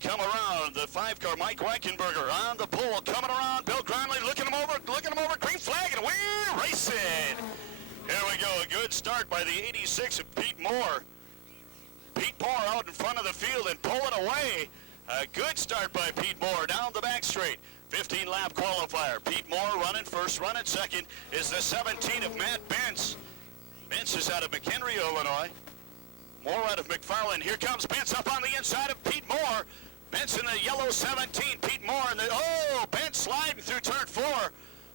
come around. The 5-car, Mike Reichenberger on the pole, coming around. Bill Gronley looking him over. Green flag, and we're racing. Here we go. A good start by the 86 of Pete Moore. Pete Moore out in front of the field and pulling away. A good start by Pete Moore down the back straight. 15-lap qualifier. Pete Moore running first, running second is the 17 of Matt Bentz. Bentz is out of McHenry, Illinois. Moore out of McFarland. Here comes Bentz up on the inside of Pete Moore. Bentz in the yellow 17. Pete Moore in the, Bentz sliding through turn 4.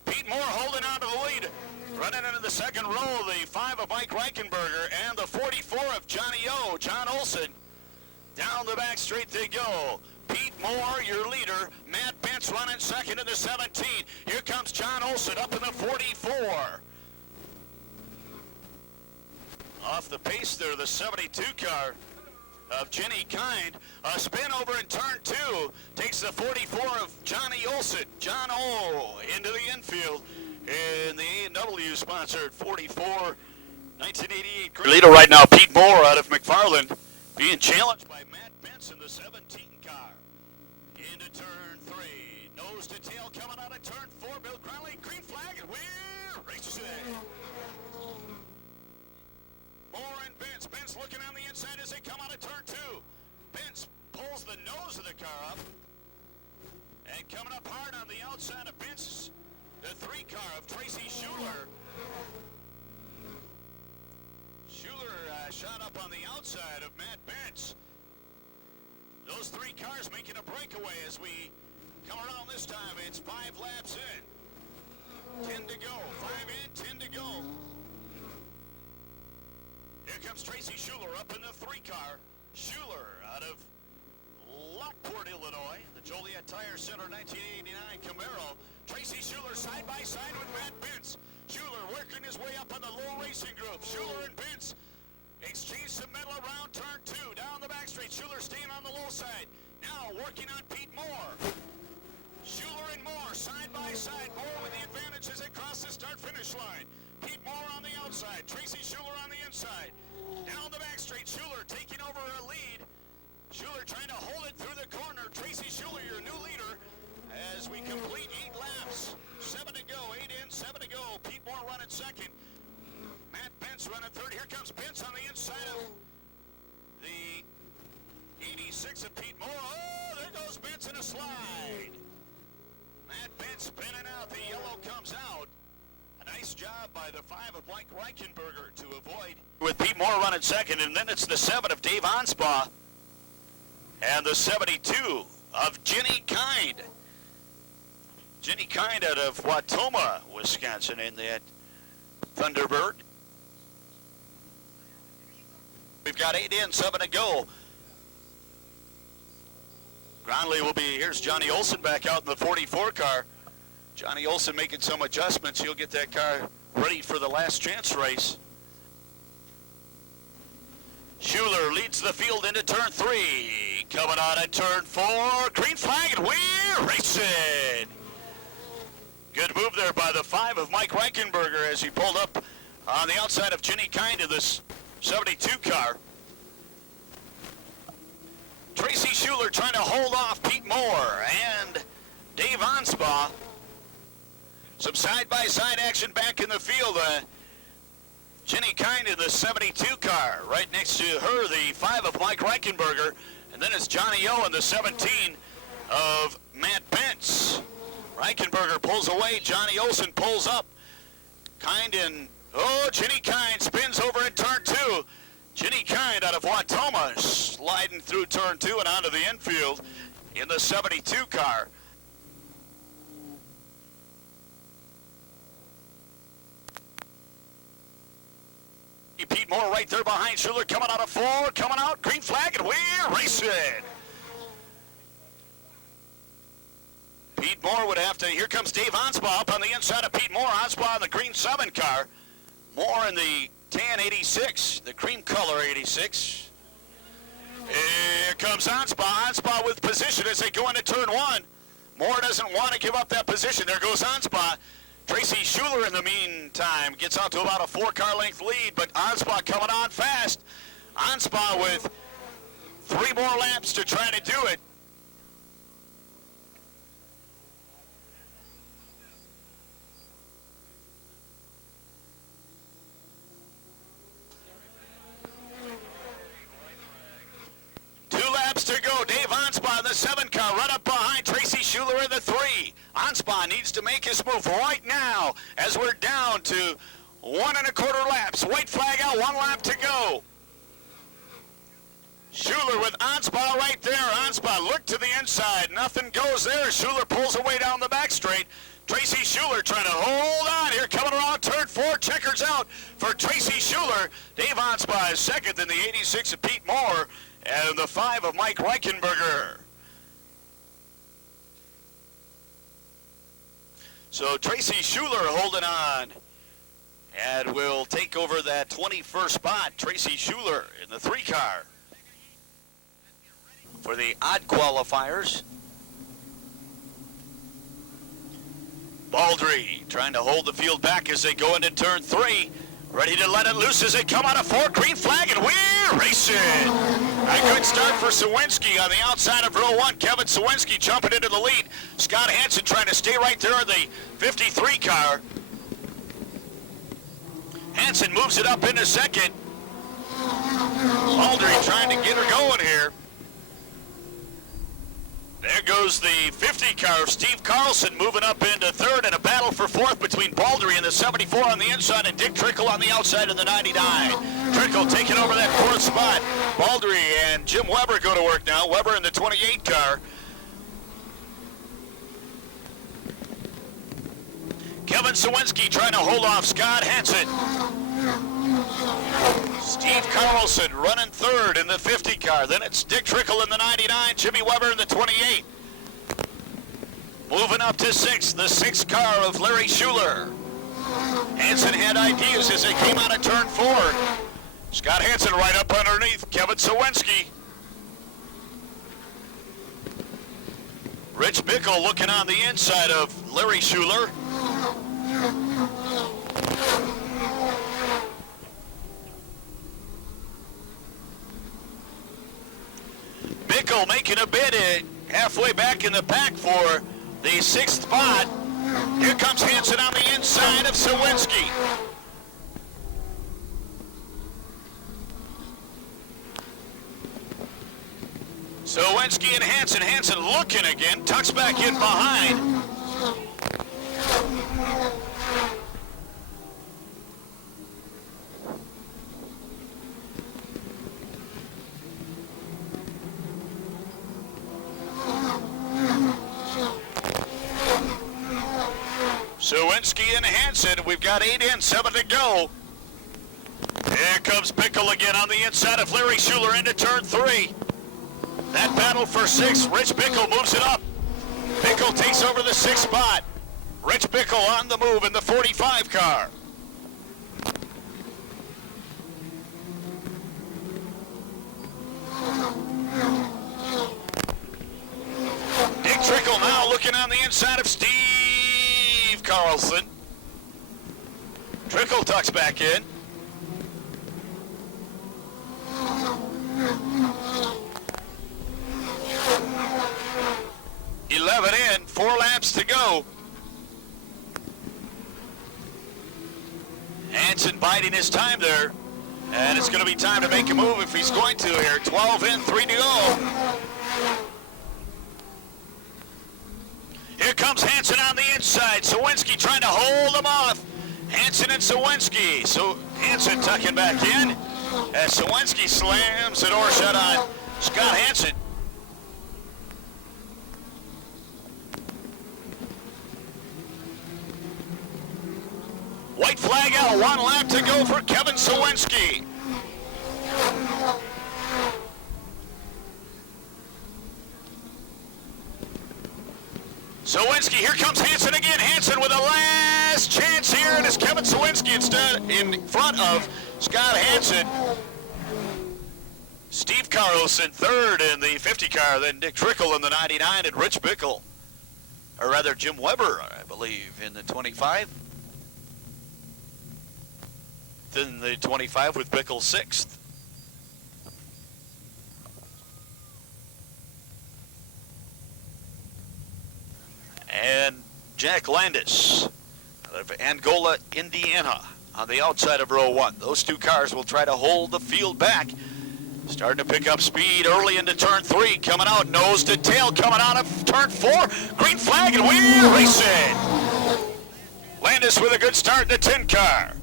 Pete Moore holding on to the lead. Running into the second row, the 5 of Mike Reichenberger and the 44 of Johnny O, John Olson. Down the back straight they go. Pete Moore, your leader. Matt Bentz running second in the 17. Here comes John Olson up in the 44. Off the pace there, the 72 car of Jenny Kind. A spin over in turn 2. Takes the 44 of Johnny Olson. John O into the infield. In the A&W sponsored 44 1988. Leader right now, Pete Moore out of McFarland, being challenged by Matt Bentz in the 17 car. Into turn 3. Nose to tail coming out of turn 4. Bill Gronley, green flag, and we're racing. Moore and Bentz. Bentz looking on the inside as they come out of turn 2. Bentz pulls the nose of the car up. And coming up hard on the outside of Bentz, the 3 car of Tracy Schuler. Schuler shot up on the outside of Matt Bentz. Those 3 cars making a breakaway as we come around this time. It's 5 laps in. 10 to go. 5 in, 10 to go. Here comes Tracy Schuler up in the 3 car. Schuler out of Lockport, Illinois. The Joliet Tire Center 1989 Camaro. Tracy Schuler side by side with Matt Bentz. Schuler working his way up on the low racing group. Schuler and Bentz exchange some metal around turn 2. Down the back straight. Schuler staying on the low side. Now working on Pete Moore. Schuler and Moore side by side. Moore with the advantage as they cross the start-finish line. Pete Moore on the outside. Tracy Schuler on the inside. Down the back straight. Schuler taking over a lead. Schuler trying to hold it through the corner. Tracy Schuler, your new leader, as we complete 8 laps. 7 to go. 8 in, 7 to go. Pete Moore running second. Matt Bentz running third. Here comes Bentz on the inside of the 86 of Pete Moore. Oh, there goes Bentz in a slide. Matt Bentz spinning out. The yellow comes out. A nice job by the 5 of Mike Reichenberger to avoid. With Pete Moore running second, and then it's the 7 of Dave Anspaugh and the 72 of Jenny Kind. Jenny Kind out of Wautoma, Wisconsin in that Thunderbird. We've got 8 in, 7 to go. Gronley will be, here's Johnny Olson back out in the 44 car. Johnny Olson making some adjustments. He'll get that car ready for the last chance race. Schuler leads the field into turn 3. Coming out of turn 4. Green flag, and we're racing. Good move there by the 5 of Mike Reichenberger as he pulled up on the outside of Jenny Kind of this 72 car. Tracy Schuler trying to hold off Pete Moore and Dave Anspaugh. Some side-by-side action back in the field. Jenny Kind in the 72 car. Right next to her, the 5 of Mike Reichenberger. And then it's Johnny O in the 17 of Matt Bentz. Reichenberger pulls away. Johnny Olson pulls up. Kind in, Jenny Kind spins over in turn 2. Jenny Kind out of Wautoma sliding through turn 2 and onto the infield in the 72 car. Pete Moore right there behind Schuler, coming out of 4, coming out, green flag, and we're racing. Pete Moore would have to, here comes Dave Anspaugh up on the inside of Pete Moore. Anspaugh in the green 7 car. Moore in the tan 86, the cream color 86. Here comes Anspaugh. Anspaugh with position as they go into turn 1. Moore doesn't want to give up that position. There goes Anspaugh. Tracy Schuler in the meantime gets out to about a 4-car length lead, but Anspaugh coming on fast. Anspaugh with 3 more laps to try to do it. the 7 car, right up behind Tracy Schuler in the 3. Anspa needs to make his move right now as we're down to 1 1/4 laps. White flag out, 1 lap to go. Schuler with Anspa right there. Anspa look to the inside. Nothing goes there. Schuler pulls away down the back straight. Tracy Schuler trying to hold on here. Coming around turn 4. Checkers out for Tracy Schuler. Dave Anspa is second in the 86 of Pete Moore and the 5 of Mike Reichenberger. So Tracy Schuler holding on and will take over that 21st spot. Tracy Schuler in the 3 car. For the odd qualifiers, Baldry trying to hold the field back as they go into turn 3. Ready to let it loose as they come out of 4. Green flag, and we're racing. A good start for Sawinski on the outside of row 1. Kevin Sawinski jumping into the lead. Scott Hansen trying to stay right there in the 53 car. Hansen moves it up into second. Baldry trying to get her going here. There goes the 50 car of Steve Carlson moving up into 3rd, and a battle for 4th between Baldry and the 74 on the inside and Dick Trickle on the outside of the 99. Trickle taking over that 4th spot. Baldry and Jim Weber go to work now. Weber in the 28 car. Kevin Sawinski trying to hold off Scott Hansen. Steve Carlson running 3rd in the 50 car. Then it's Dick Trickle in the 99, Jimmy Weber in the 28. Moving up to 6th, the 6th car of Larry Schuler. Hansen had ideas as they came out of turn 4. Scott Hansen right up underneath Kevin Sawinski. Rich Bickle looking on the inside of Larry Schuler. Bickle making a bid halfway back in the pack for the 6th spot. Here comes Hansen on the inside of Sawinski. Sawinski and Hansen. Hansen looking again, tucks back in behind. Sawinski and Hansen, we've got 8 in, 7 to go. Here comes Bickle again on the inside of Larry Schuler into turn 3. That battle for 6, Rich Bickle moves it up. Bickle takes over the 6th spot. Rich Bickle on the move in the 45 car. Dick Trickle now looking on the inside of Steve Carlson. Trickle tucks back in. In, 4 laps to go. Hansen biding his time there. And it's going to be time to make a move if he's going to here. 12 in, 3 to go. Here comes Hansen on the inside. Sawinski trying to hold him off. Hansen and Sawinski. So Hansen tucking back in as Sawinski slams the door shut on Scott Hansen. White flag out, 1 lap to go for Kevin Sawinski. Sawinski, here comes Hansen again. Hansen with a last chance here, and it's Kevin Sawinski instead in front of Scott Hansen. Steve Carlson 3rd in the 50 car, then Dick Trickle in the 99, and Rich Bickle, or rather Jim Weber, I believe, in the 25. Then the 25 with Bickle 6th. And Jack Landis out of Angola, Indiana, on the outside of row 1. Those 2 cars will try to hold the field back Starting to pick up speed early into turn 3. Coming out nose to tail. Coming out of turn 4. Green flag and we're racing. Landis with a good start in the 10 car.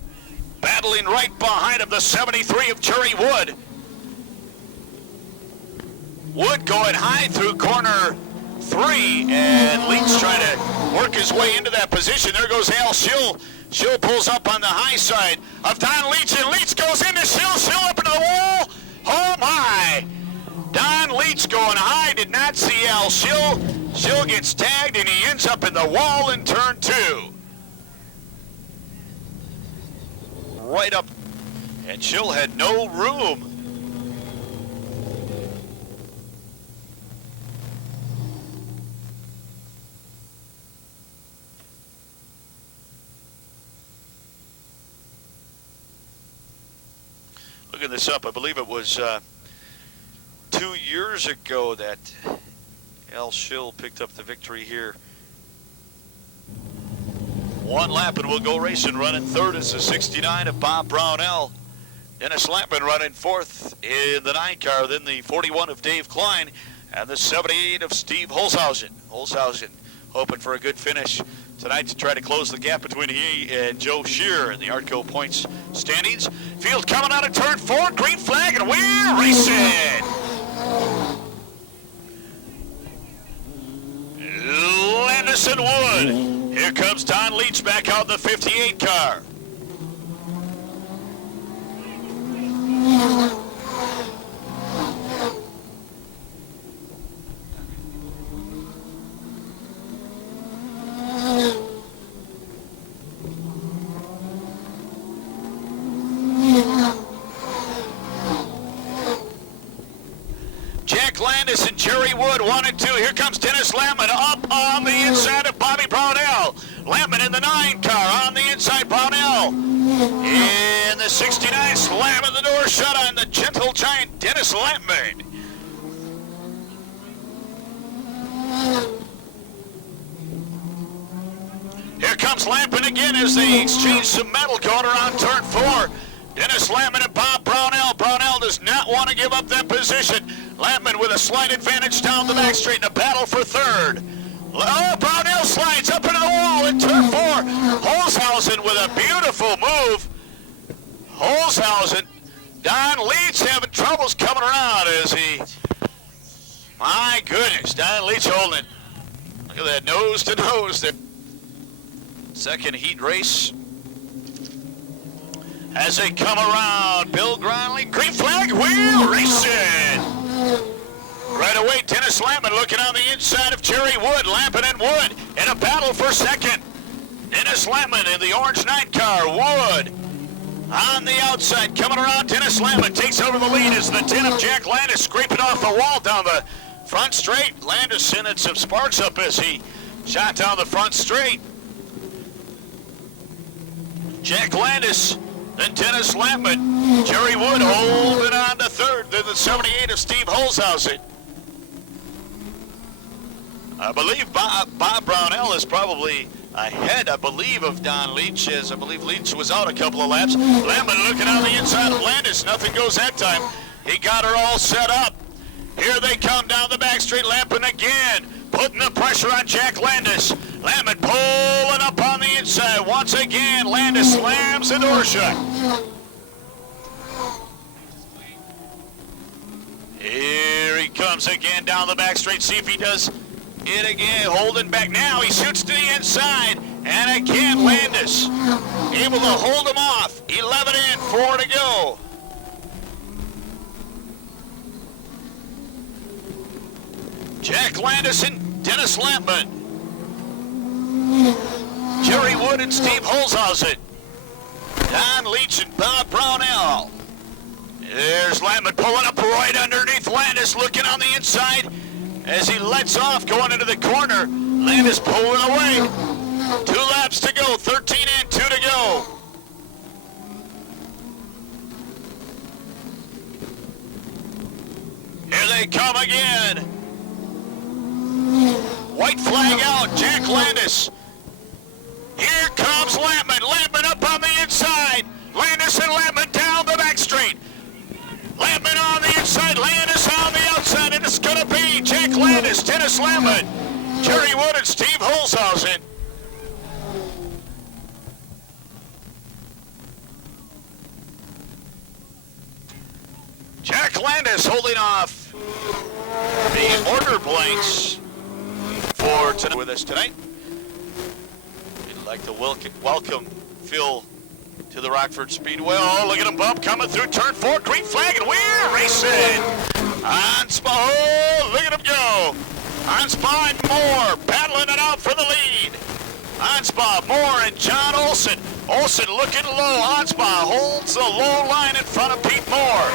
Battling right behind him, the 73 of Jerry Wood. Wood going high through corner 3, and Leach trying to work his way into that position. There goes Al Schill. Schill pulls up on the high side of Don Leach, and Leach goes into Schill. Schill up into the wall. Oh my! Don Leach going high, did not see Al Schill. Schill gets tagged, and he ends up in the wall in turn 2. Right up, and Schill had no room. Looking this up, I believe it was 2 years ago that Al Schill picked up the victory here. One lap and we'll go racing. Running third is the 69 of Bob Brownell. Dennis Lampman running fourth in the 9 car. Then the 41 of Dave Klein and the 78 of Steve Holzhausen. Holzhausen hoping for a good finish tonight to try to close the gap between he and Joe Shear in the Artgo points standings. Field coming out of turn 4. Green flag and we're racing. Landis and Wood. Here comes Don Leach back out in the 58 car. Jack Landis and Jerry Wood 1 and 2. Here comes Dennis Lampman up on the inside of Bobby Brownell. Lampman in the 9 car on the inside. Brownell in the 69, slamming the door shut on the gentle giant Dennis Lampman. Here comes Lampman again as they exchange some metal going around turn 4. Dennis Lampman and Bob Brownell. Brownell does not want to give up that position. Lampman with a slight advantage down the back straight in a battle for third. Oh, Brownell slides up into the wall in turn 4. Holzhausen with a beautiful move. Holzhausen. Don Leach having troubles coming around as he... My goodness, Don Leach holding it. Look at that nose to nose there. Second heat race. As they come around, Bill Gronley, green flag, wheel racing. Right away, Dennis Lampman looking on the inside of Jerry Wood. Lampman and Wood in a battle for second. Dennis Lampman in the orange 9 car. Wood on the outside, coming around. Dennis Lampman takes over the lead as the 10 of Jack Landis scraping off the wall down the front straight. Landis sending some sparks up as he shot down the front straight. Jack Landis, then Dennis Lampman. Jerry Wood holding on to third. Then the 78 of Steve Holzhausen. I believe Bob Brownell is probably ahead, I believe, of Don Leach, as I believe Leach was out a couple of laps. Lampman looking on the inside of Landis. Nothing goes that time. He got her all set up. Here they come down the back straight. Lampman again, putting the pressure on Jack Landis. Lampman pulling up on the inside. Once again, Landis slams the door shut. Here he comes again down the back straight. See if he does it again. Holding back now. He shoots to the inside. And again, Landis able to hold him off. 11 in, 4 to go. Jack Landis and Dennis Lampman. Jerry Wood and Steve Holzhausen. Don Leach and Bob Brownell. There's Lampman pulling up right underneath Landis, looking on the inside as he lets off going into the corner. Landis pulling away. 2 laps to go, 13 in, 2 to go. Here they come again. White flag out, Jack Landis. Here comes Lampman. Lampman up on the inside. Landis and Lampman down the back straight. Lampman on the inside. is Dennis Lambert, Jerry Wood, and Steve Holzhausen. Jack Landis holding off the order blanks for tonight with us tonight. We'd like to welcome Phil to the Rockford Speedway. Oh, look at him bump coming through turn 4. Green flag, and we're racing. On Spa, oh, look at him go. On Spa and Moore battling it out for the lead. On Spa, Moore and John Olson. Olson looking low. On Spa holds the low line in front of Pete Moore.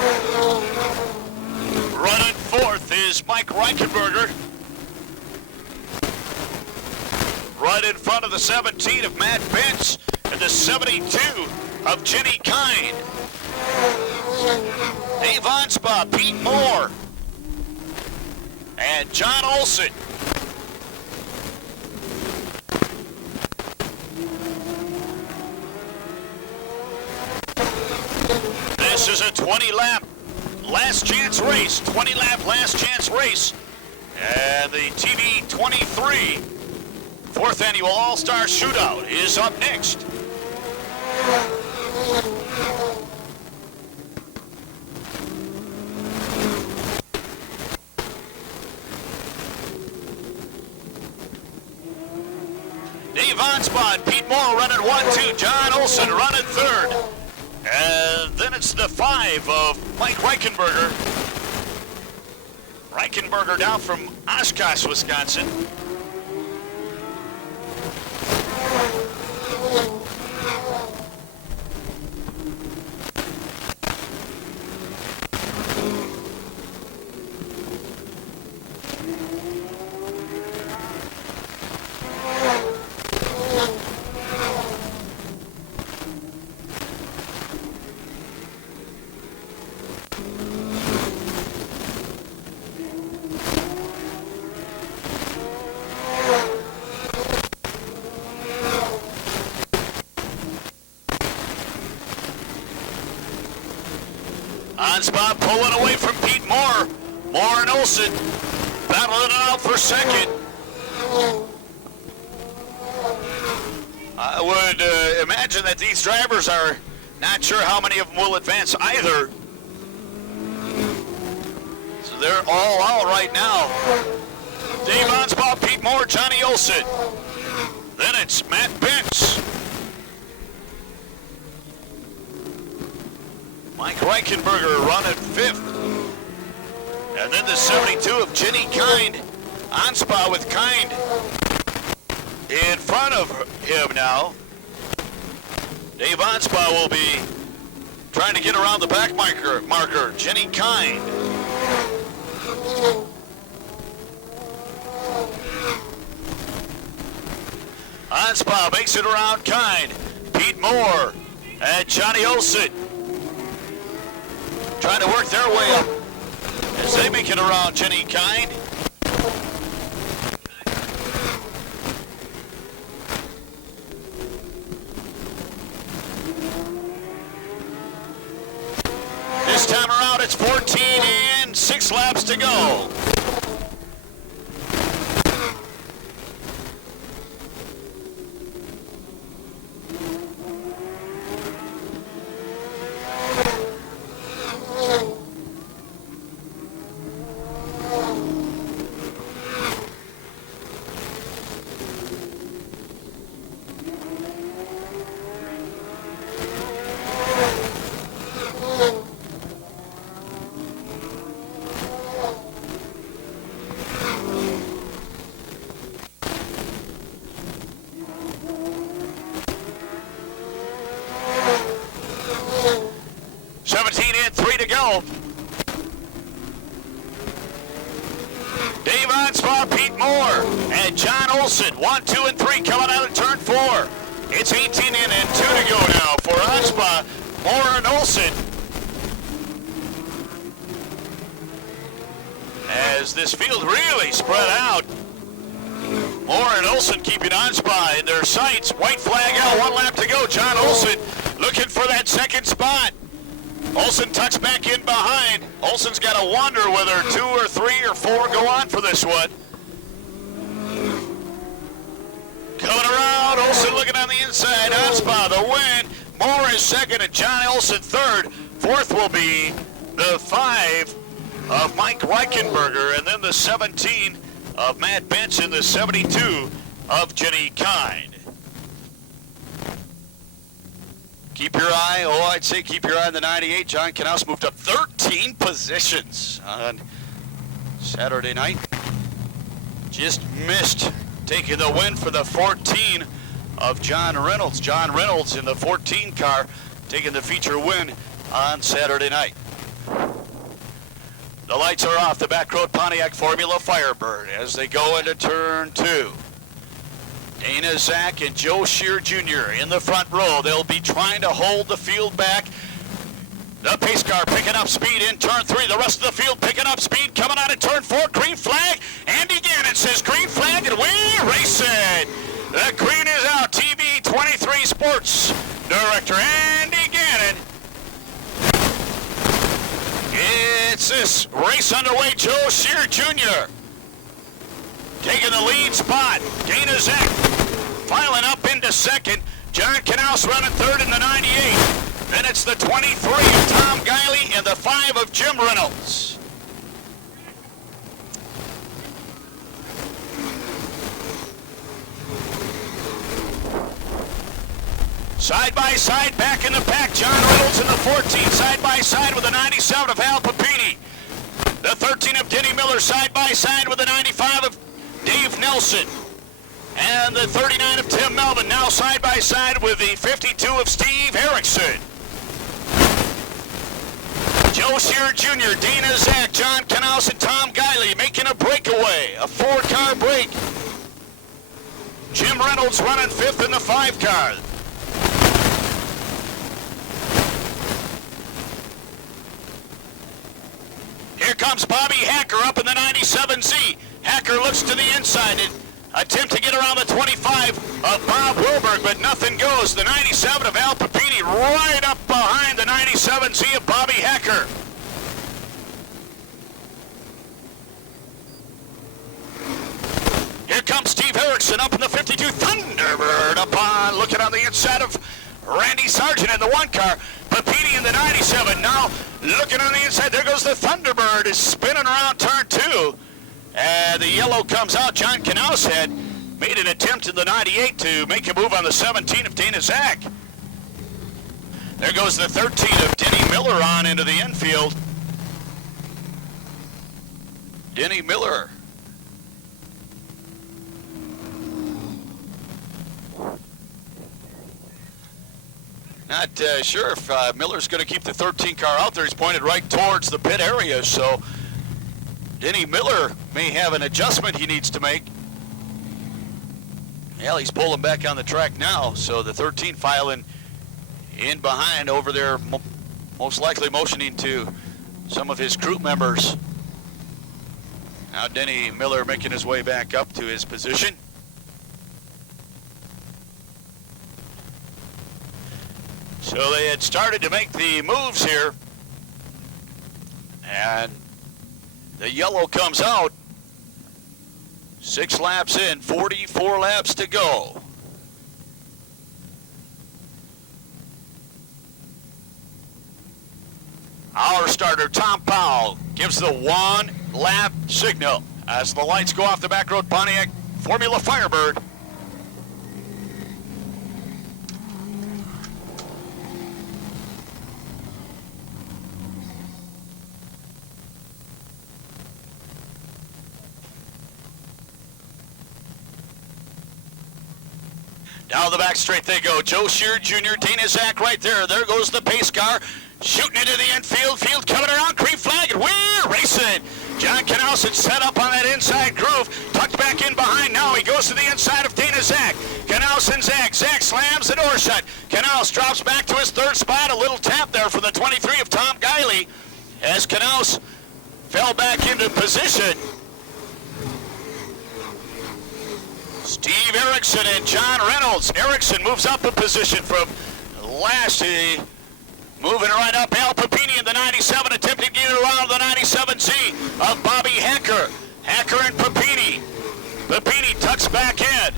Running fourth is Mike Reichenberger. Right in front of the 17 of Matt Bench and the 72 of Jenny Kind. Dave Onspa, Pete Moore, and John Olson. This is a 20-lap last chance race, 20-lap last chance race, and the TV 23 4th Annual All-Star Shootout is up next. Dave Onspot, Pete Moore running 1-2, John Olson running 3rd. And then it's the 5 of Mike Reichenberger. Reichenberger down from Oshkosh, Wisconsin. Onspot pulling away from Pete Moore. Moore and Olson battling it out for second. I would imagine that these drivers are not sure how many of them will advance either. So they're all out right now. Dave Onspot, Pete Moore, Johnny Olson. Then it's Matt Bench. Mike Reichenberger running 5th. And then the 72 of Jenny Kind. Onspa with Kind in front of him now. Dave Onspa will be trying to get around the back marker. Jenny Kind. Onspa makes it around Kind. Pete Moore and Johnny Olson trying to work their way up as they make it around Jenny Kind. This time around it's 14 and 6 laps to go. Dave Onspa, Pete Moore, and John Olson, 1, 2, and 3 coming out of turn 4. It's 18 in and 2 to go now for Onspa, Moore, and Olson. As this field really spread out, Moore and Olson keeping Onspa in their sights. White flag out, 1 lap to go. John Olson looking for that second spot. Olson tucks back in behind. Olson's got to wonder whether 2 or 3 or 4 go on for this one. Coming around, Olsen looking on the inside. Hotspot, the win. Moore is second and John Olsen third. Fourth will be the 5 of Mike Reichenberger, and then the 17 of Matt Benson, the 72 of Jenny Kind. Keep your eye, I'd say keep your eye on the 98. John Knaus moved up 13 positions on Saturday night. Just missed taking the win for the 14 of John Reynolds. John Reynolds in the 14 car taking the feature win on Saturday night. The lights are off the back road Pontiac Formula Firebird as they go into turn 2. Dana Zach and Joe Shear Jr. in the front row. They'll be trying to hold the field back. The pace car picking up speed in turn 3. The rest of the field picking up speed coming out in turn 4. Green flag. Andy Gannon says green flag and we're racing. The green is out. TV 23 Sports Director Andy Gannon. It's this race underway. Joe Shear Jr. taking the lead spot. Dana Zach filing up into second. John Knaus running third in the 98. Then it's the 23 of Tom Guiley and the 5 of Jim Reynolds. Side by side, back in the pack, John Reynolds in the 14, side by side with the 97 of Al Papini. The 13 of Denny Miller, side by side with the 95 of Dave Nelson. And the 39 of Tim Melvin, now side by side with the 52 of Steve Erickson. Joe Shear Jr., Dana Zach, John Knaus, and Tom Guiley making a breakaway, a 4-car break. Jim Reynolds running 5th in the 5 car. Here comes Bobby Hacker up in the 97Z. Hacker looks to the inside and attempt to get around the 25 of Bob Wilberg, but nothing goes. The 97 of Al Papini right up behind the 97Z of Bobby Hacker. Here comes Steve Erickson up in the 52 Thunderbird up on, looking on the inside of Randy Sargent in the 1 car. Papini in the 97 now looking on the inside. There goes the Thunderbird, is spinning around turn 2. And the yellow comes out. John Knaus had made an attempt in the 98 to make a move on the 17 of Dana Zach. There goes the 13 of Denny Miller on into the infield. Denny Miller. Not sure if Miller's going to keep the 13 car out there. He's pointed right towards the pit area, so Denny Miller may have an adjustment he needs to make. Well, he's pulling back on the track now, so the 13 filing in behind over there, most likely motioning to some of his crew members. Now Denny Miller making his way back up to his position. So they had started to make the moves here, and the yellow comes out. 6 laps in, 44 laps to go. Our starter, Tom Powell, gives the 1-lap signal as the lights go off the back road Pontiac Formula Firebird. Down the back straight they go. Joe Shear Jr., Dana Zach right there. There goes the pace car. Shooting into the infield. Field coming around. Green flag, and we're racing. John Knaus had set up on that inside groove. Tucked back in behind. Now he goes to the inside of Dana Zach. Knaus and Zach. Zach slams the door shut. Knaus drops back to his 3rd spot. A little tap there for the 23 of Tom Guiley as Knaus fell back into position. Steve Erickson and John Reynolds. Erickson moves up a position from last. Moving right up. Al Papini in the 97, attempting to get around the 97Z of Bobby Hacker. Hacker and Papini. Papini tucks back in.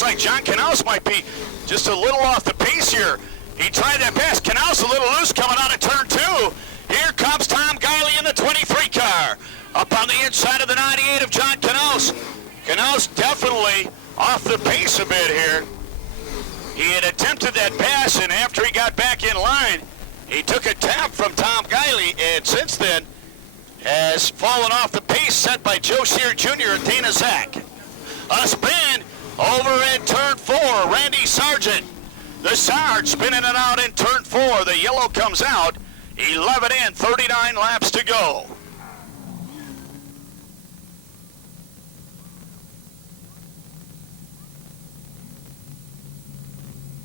looks like John Knaus might be just a little off the pace here. He tried that pass. Knaus a little loose coming out of turn 2. Here comes Tom Guiley in the 23 car. Up on the inside of the 98 of John Knaus. Knaus definitely off the pace a bit here. He had attempted that pass, and after he got back in line, he took a tap from Tom Guiley, and since then has fallen off the pace set by Joe Shear Jr. and Dana Zach. A spin over in turn 4. Randy Sargent. The Sarge spinning it out in turn 4. The yellow comes out. 11 in, 39 laps to go.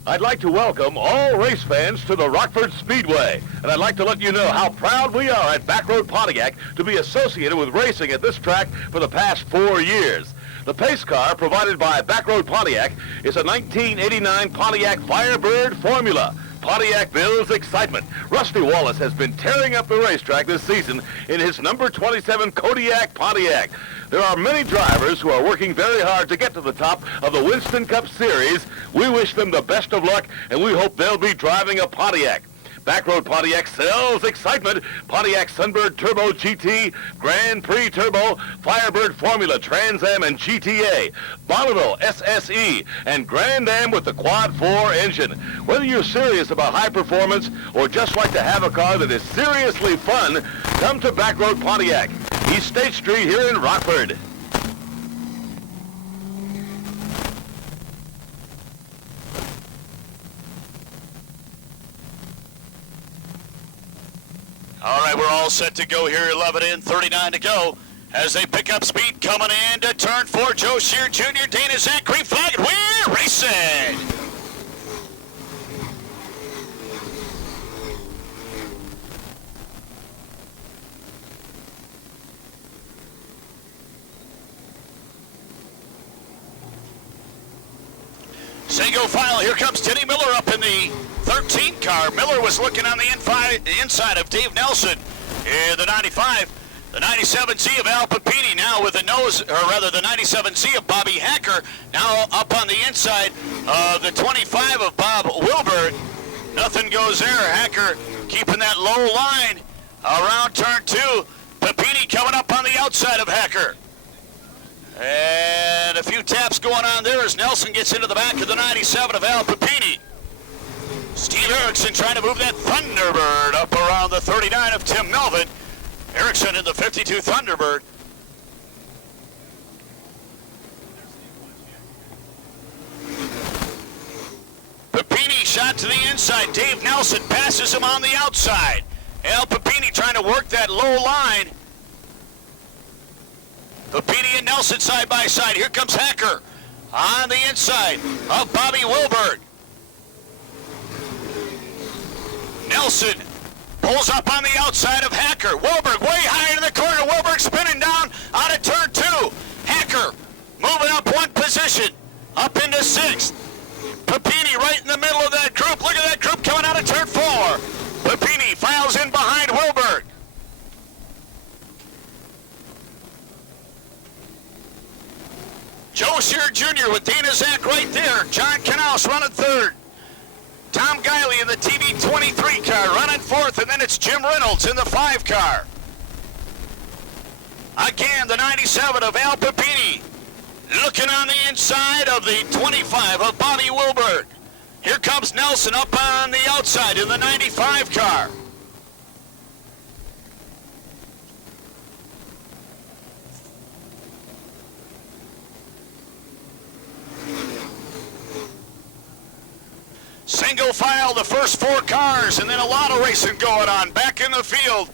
I'd like to welcome all race fans to the Rockford Speedway, and I'd like to let you know how proud we are at Backroad Pontiac to be associated with racing at this track for the past 4 years. The pace car provided by Backroad Pontiac is a 1989 Pontiac Firebird Formula. Pontiac builds excitement. Rusty Wallace has been tearing up the racetrack this season in his number 27 Kodiak Pontiac. There are many drivers who are working very hard to get to the top of the Winston Cup Series. We wish them the best of luck, and we hope they'll be driving a Pontiac. Backroad Pontiac sells excitement. Pontiac Sunbird Turbo GT, Grand Prix Turbo, Firebird Formula Trans Am and GTA, Bonneville SSE, and Grand Am with the Quad 4 engine. Whether you're serious about high performance or just like to have a car that is seriously fun, come to Backroad Pontiac, East State Street here in Rockford. All right, we're all set to go here. 11 in, 39 to go. As they pick up speed coming into turn 4, Joe Shear Jr., Dana Zach, green flag, and we're racing. Single file, here comes Denny Miller up in the 13 car. Miller was looking on the inside of Dave Nelson in the 95. The 97Z of Al Papini now with the nose, or rather the 97Z of Bobby Hacker, now up on the inside of the 25 of Bob Wilbert. Nothing goes there. Hacker keeping that low line around turn 2. Papini coming up on the outside of Hacker. And a few taps going on there as Nelson gets into the back of the 97 of Al Papini. Steve Erickson trying to move that Thunderbird up around the 39 of Tim Melvin. Erickson in the 52 Thunderbird. Papini shot to the inside. Dave Nelson passes him on the outside. Al Papini trying to work that low line. Papini and Nelson side by side. Here comes Hacker on the inside of Bobby Wilbert. Nelson pulls up on the outside of Hacker. Wilbert way high in the corner. Wilbert spinning down out of turn 2. Hacker moving up one position, up into 6th. Papini right in the middle of that group. Look at that group coming out of turn 4. Papini files in behind Wilbert. Joe Shear Jr. with Dana Zach right there. John Knaus running 3rd. Tom Guiley in the TV23 car running 4th, and then it's Jim Reynolds in the 5 car. Again, the 97 of Al Papini looking on the inside of the 25 of Bobby Wilbert. Here comes Nelson up on the outside in the 95 car. Single file, the first 4 cars, and then a lot of racing going on back in the field.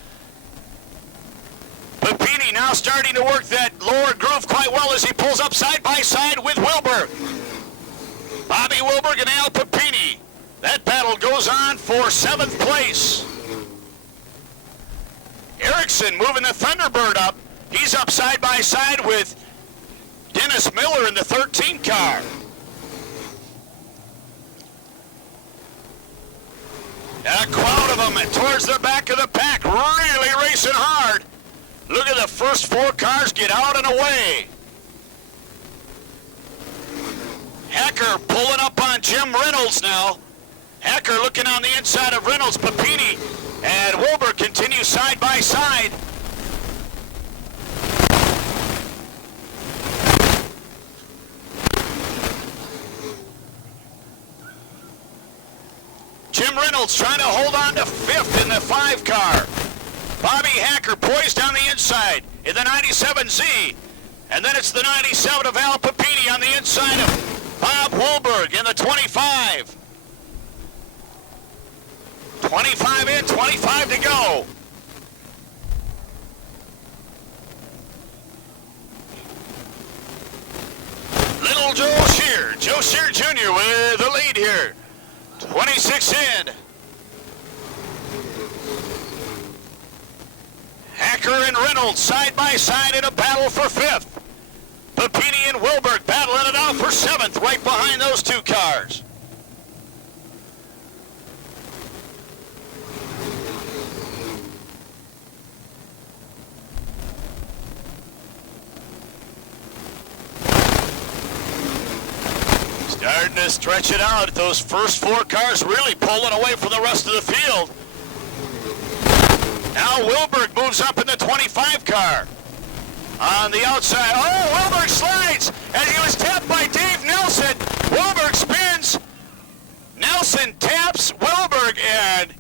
Papini now starting to work that lower groove quite well as he pulls up side by side with Wilbert. Bobby Wilbert and Al Papini. That battle goes on for 7th place. Erickson moving the Thunderbird up. He's up side by side with Dennis Miller in the 13 car. A crowd of them towards the back of the pack, really racing hard. Look at the first 4 cars get out and away. Hacker Hacker pulling up on Jim Reynolds now. Hacker looking on the inside of Reynolds. Papini and Wilbur continue side by side. Jim Reynolds trying to hold on to fifth in the 5 car. Bobby Hacker poised on the inside in the 97Z. And then it's the 97 of Al Papini on the inside of Bob Wilberg in the 25. 25 in, 25 to go. Little Joe Shear Jr. with the lead here. 26 in. Hacker and Reynolds side by side in a battle for 5th. Papini and Wilberg battling it out for 7th, right behind those 2 cars. Starting to stretch it out. Those first 4 cars really pulling away from the rest of the field. Now Wilberg moves up in the 25 car. On the outside, oh, Wilberg slides as he was tapped by Dave Nelson. Wilberg spins. Nelson taps Wilberg, and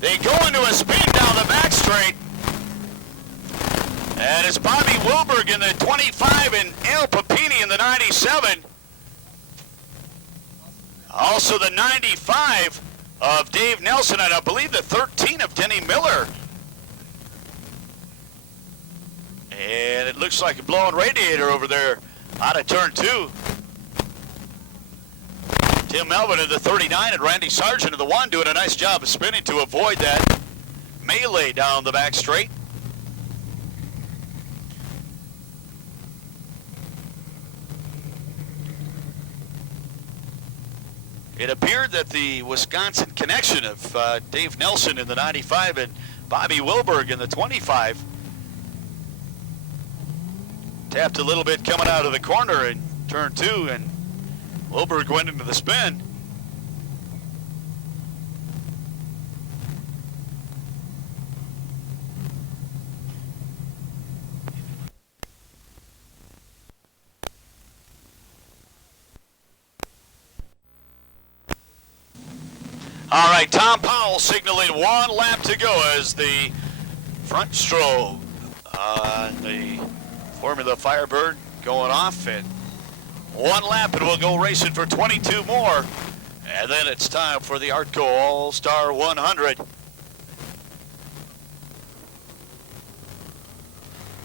they go into a spin down the back straight. And it's Bobby Wilberg in the 25 and Al Papini in the 97. Also the 95 of Dave Nelson, and I believe the 13 of Denny Miller. And it looks like a blown radiator over there out of turn 2. Tim Melvin in the 39 and Randy Sargent in the 1 doing a nice job of spinning to avoid that melee down the back straight. It appeared that the Wisconsin connection of Dave Nelson in the 95 and Bobby Wilberg in the 25 tapped a little bit coming out of the corner in turn 2, and Wilberg went into the spin. All right, Tom Powell signaling 1 lap to go as the front strobe on the Formula Firebird going off, and 1 lap and we'll go racing for 22 more. And then it's time for the Artgo All-Star 100.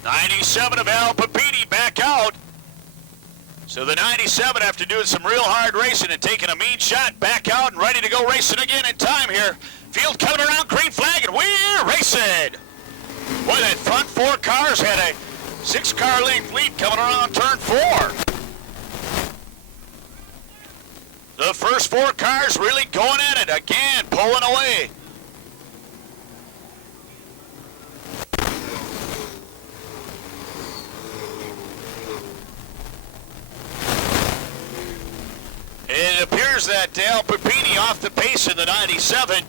97 of Al Papini back out. So the 97, after doing some real hard racing and taking a mean shot, back out and ready to go racing again in time here. Field coming around, green flag, and we're racing. Boy, that front 4 cars had a 6-car length lead coming around turn 4. The first 4 cars really going at it again, pulling away. It appears that Al Papini off the pace in the 97.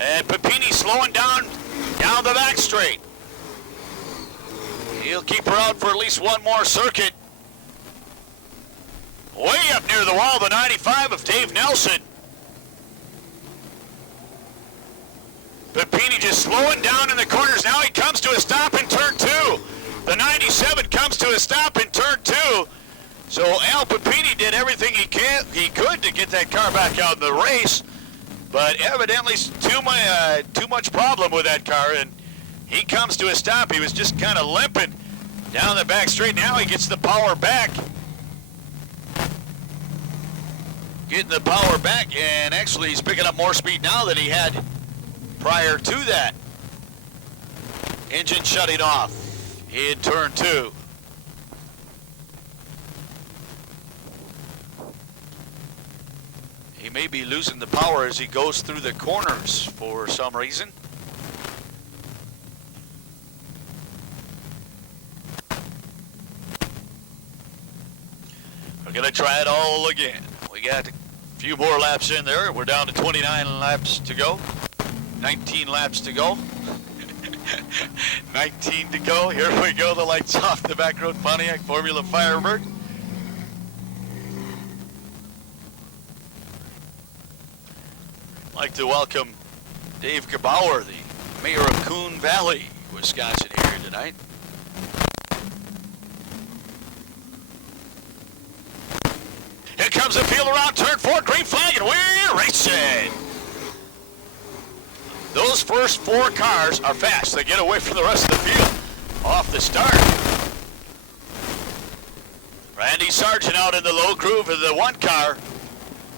And Papini slowing down the back straight. He'll keep her out for at least 1 more circuit. Way up near the wall, the 95 of Dave Nelson. Papini just slowing down in the corners. Now he comes to a stop in turn 2. The 97 comes to a stop in turn 2. So Al Papini did everything he could to get that car back out in the race, but evidently too much problem with that car, and he comes to a stop. He was just kind of limping down the back straight. Now he gets the power back. Getting the power back, and actually he's picking up more speed now than he had prior to that. Engine shutting off in turn 2. He may be losing the power as he goes through the corners for some reason. We're going to try it all again. We got a few more laps in there. We're down to 29 laps to go. 19 laps to go. 19 to go. Here we go. The lights off the back road Pontiac Formula Firebird. I'd like to welcome Dave Gebauer, the mayor of Coon Valley, Wisconsin, here tonight. Here comes the field around turn 4, green flag, and we're racing. Those first 4 cars are fast. They get away from the rest of the field off the start. Randy Sargent out in the low groove of the 1 car,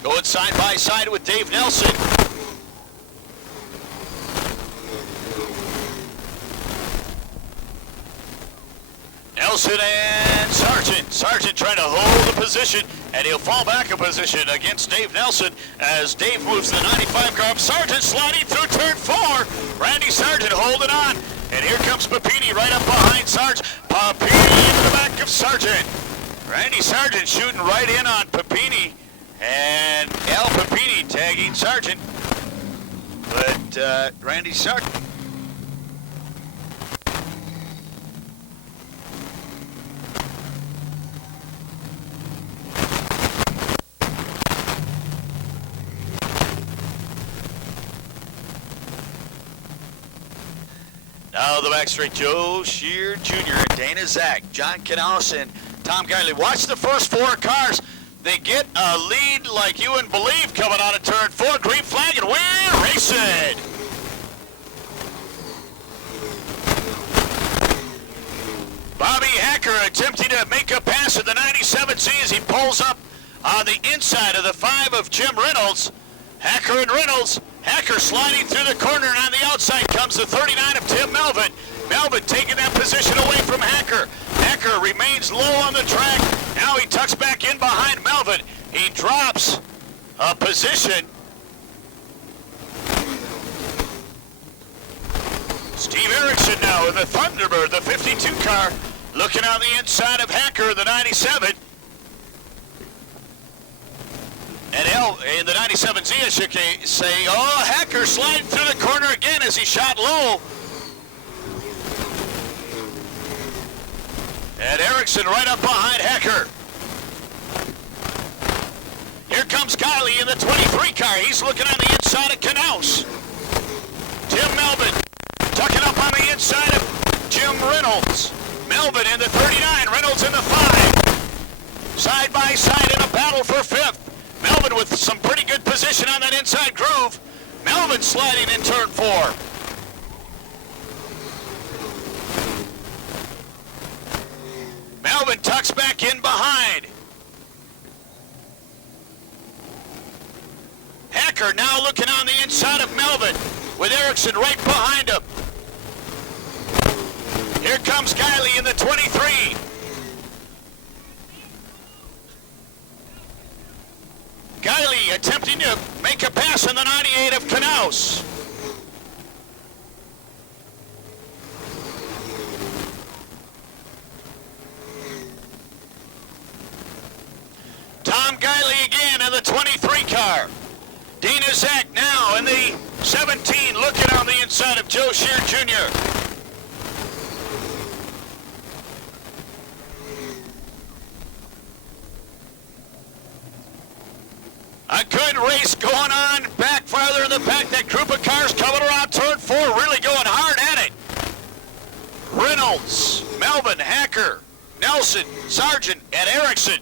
going side by side with Dave Nelson. Nelson and Sargent. Sargent trying to hold the position, and he'll fall back a position against Dave Nelson as Dave moves the 95 car up. Sargent sliding through turn 4. Randy Sargent holding on. And here comes Papini right up behind Sargent. Papini in the back of Sargent. Randy Sargent shooting right in on Papini. And Al Papini tagging Sargent. But Randy Sargent. Now the backstreet, Joe Shear Jr., Dana Zach, John Knaus, and Tom Guiley. Watch the first 4 cars. They get a lead like you wouldn't believe coming out of turn 4. Green flag, and we're racing. Bobby Hacker attempting to make a pass at the 97C as he pulls up on the inside of the 5 of Jim Reynolds. Hacker and Reynolds. Hacker sliding through the corner, and on the outside comes the 39 of Tim Melvin. Melvin taking that position away from Hacker. Hacker remains low on the track. Now he tucks back in behind Melvin. He drops a position. Steve Erickson now in the Thunderbird, the 52 car, looking on the inside of Hacker, the 97. And in the 97Z, I should say, oh, Hacker sliding through the corner again as he shot low. And Erickson right up behind Hacker. Here comes Kiley in the 23 car. He's looking on the inside of Knaus. Tim Melvin tucking up on the inside of Jim Reynolds. Melvin in the 39, Reynolds in the 5. Side by side in a battle for 5th. Melvin with some pretty good position on that inside groove. Melvin sliding in turn 4. Melvin tucks back in behind. Hacker now looking on the inside of Melvin with Erickson right behind him. Here comes Kiley in the 23. Kiley attempting to make a pass on the 98 of Knaus. Tom Kiley again in the 23 car. Dana Zach now in the 17 looking on the inside of Joe Shear Jr. A good race going on back farther in the back. That group of cars coming around turn 4 really going hard at it. Reynolds, Melvin, Hacker, Nelson, Sargent, and Erickson.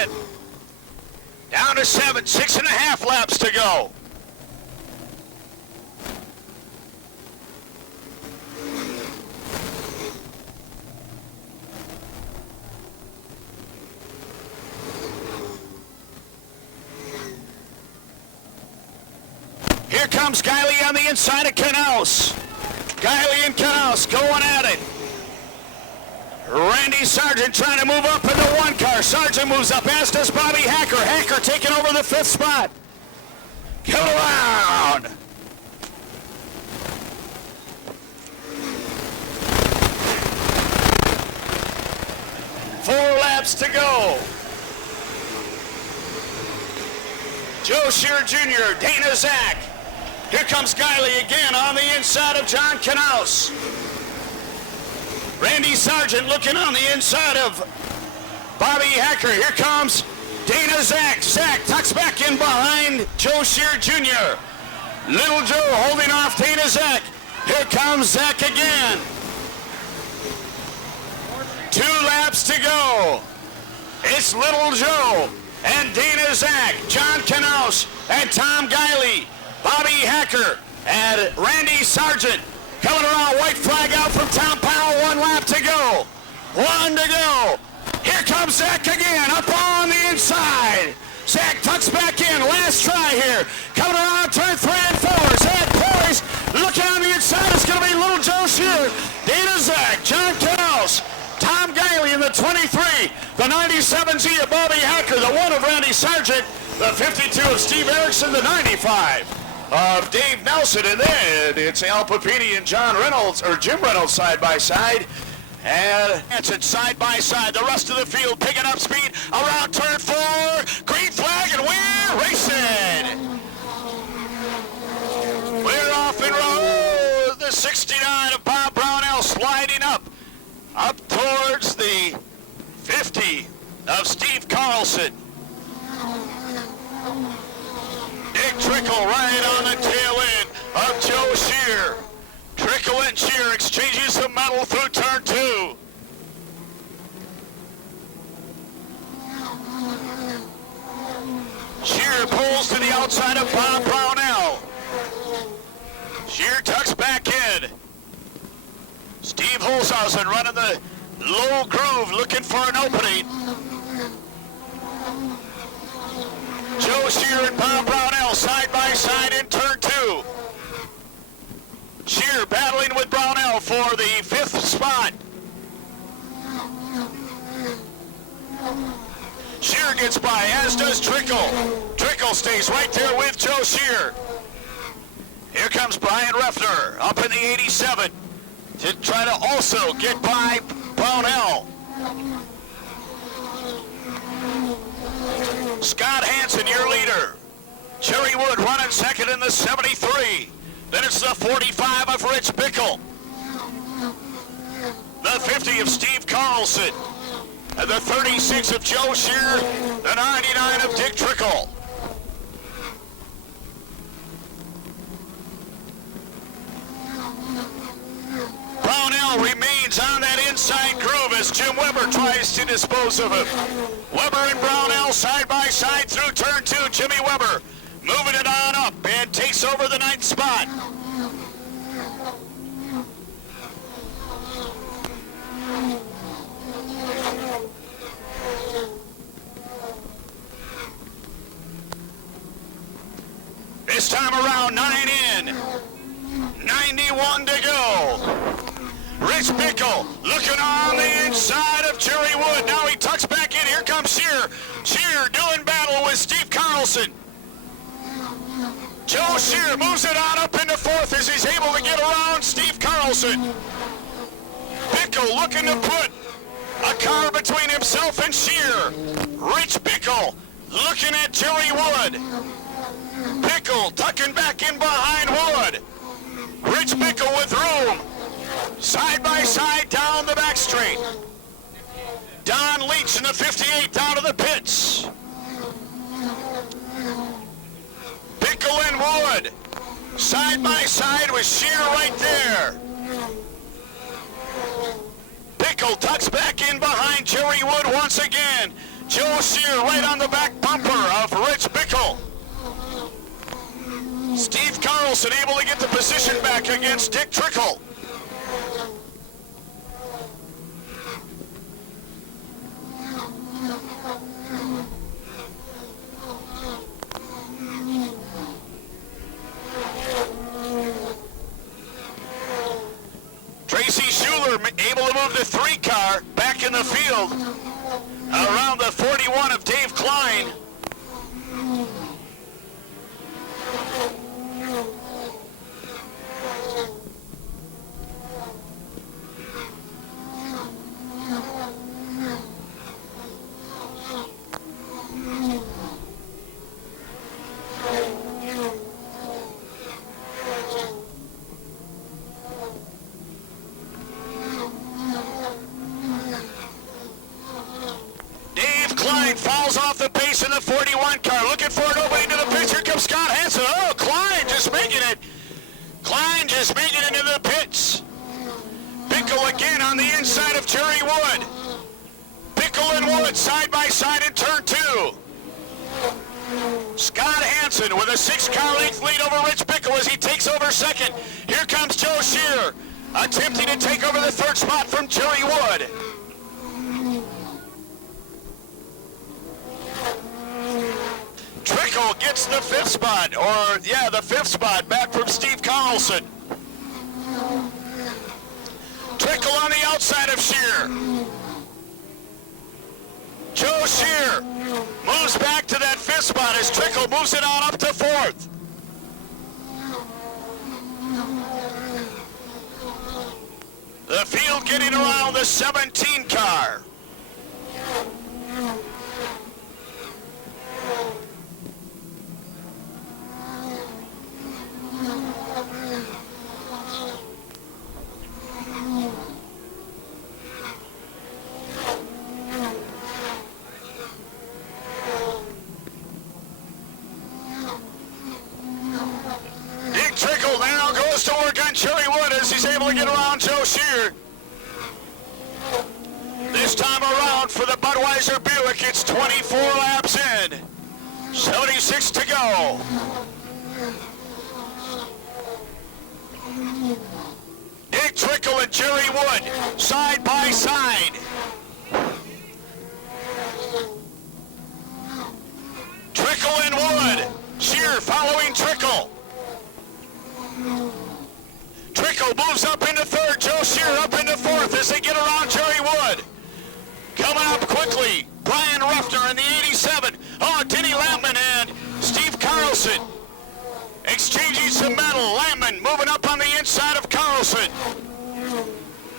In. Down to 7, 6.5 laps to go. Here comes Kiley on the inside of Knaus. Kiley and Knaus going at it. Randy Sargent trying to move up in the 1 car. Sargent moves up, as does Bobby Hacker. Hacker taking over the 5th spot. coming around. Four laps to go. Joe Shear Jr., Dana Zach. Here comes Guiley again on the inside of John Knaus. Randy Sargent looking on the inside of Bobby Hacker. Here comes Dana Zach. Zach tucks back in behind Joe Shear Jr. Little Joe holding off Dana Zach. Here comes Zach again. 2 laps to go. It's Little Joe and Dana Zach, John Knaus and Tom Guiley, Bobby Hacker and Randy Sargent. Coming around, white flag out from Tom Powell, 1 lap to go. 1 to go. Here comes Zach again, up on the inside. Zach tucks back in, last try here. Coming around turn 3 and 4. Zach poised, looking on the inside. It's going to be Little Joe Shear, Dana Zach, John Knaus, Tom Guiley in the 23, the 97 Z of Bobby Hacker, the 1 of Randy Sargent, the 52 of Steve Erickson, the 95 of Dave Nelson, and then it's Al Papini and Jim Reynolds side by side. And it's side by side. The rest of the field picking up speed around turn 4. Green flag, and we're racing. We're off and roll. The 69 of Bob Brownell sliding up towards the 50 of Steve Carlson. Dick Trickle right on the tail end of Joe Shear. Trickle and Shear exchanging some metal through turn 2. Shear pulls to the outside of Bob Brownell. Shear tucks back in. Steve Holzhausen running the low groove, looking for an opening. Joe Shear and Bob Brownell side by side in turn 2. Shear battling with Brownell for the 5th spot. Shear gets by, as does Trickle. Trickle stays right there with Joe Shear. Here comes Brian Reffner up in the 87 to try to also get by Brownell. Scott Hansen, your leader. Jerry Wood running second in the 73. Then it's the 45 of Rich Bickle. The 50 of Steve Carlson. And the 36 of Joe Shear. The 99 of Dick Trickle. Brownell remains on that inside groove as Jim Weber tries to dispose of him. Weber and Brownell side by side through turn 2. Jimmy Weber moving it on up and takes over the 9th spot. This time around, 9 in. 91 to go. Rich Bickle looking on the inside of Jerry Wood. Now he tucks back in. Here comes Shear. Shear doing battle with Steve Carlson. Joe Shear moves it on up into 4th as he's able to get around Steve Carlson. Bickle looking to put a car between himself and Shear. Rich Bickle looking at Jerry Wood. Bickle tucking back in behind Wood. Rich Bickle with room. Side by side down the back straight. Don Leach in the 58 down to the pits. Bickle and Wood side by side with Shear right there. Bickle tucks back in behind Jerry Wood once again. Joe Shear right on the back bumper of Rich Bickle. Steve Carlson able to get the position back against Dick Trickle. Tracy Schuler able to move the 3 car back in the field around the 41 of Dave Klein. 71 car looking for an opening to the pits. Here comes Scott Hansen. Oh, Klein just making it. Klein just making it into the pits. Bickle again on the inside of Jerry Wood. Bickle and Wood side by side in turn 2. Scott Hansen with a 6-car length lead over Rich Bickle as he takes over second. Here comes Joe Shear attempting to take over the 3rd spot from Jerry Wood. Trickle gets the 5th spot, the 5th spot back from Steve Carlson. Trickle on the outside of Shear. Joe Shear moves back to that 5th spot as Trickle moves it on up to 4th. The field getting around the 17 car. Trickle now goes to work on Jerry Wood as he's able to get around Joe Shear. This time around for the Budweiser Buick, it's 24 laps in. 76 to go. Dick Trickle and Jerry Wood side by side. Trickle and Wood. Shear following Trickle. Trickle moves up into 3rd. Joe Shear up into 4th as they get around Jerry Wood. Coming up quickly, Brian Ruffner in the 87. Oh, Denny Lampman and Steve Carlson exchanging some metal. Lampman moving up on the inside of Carlson.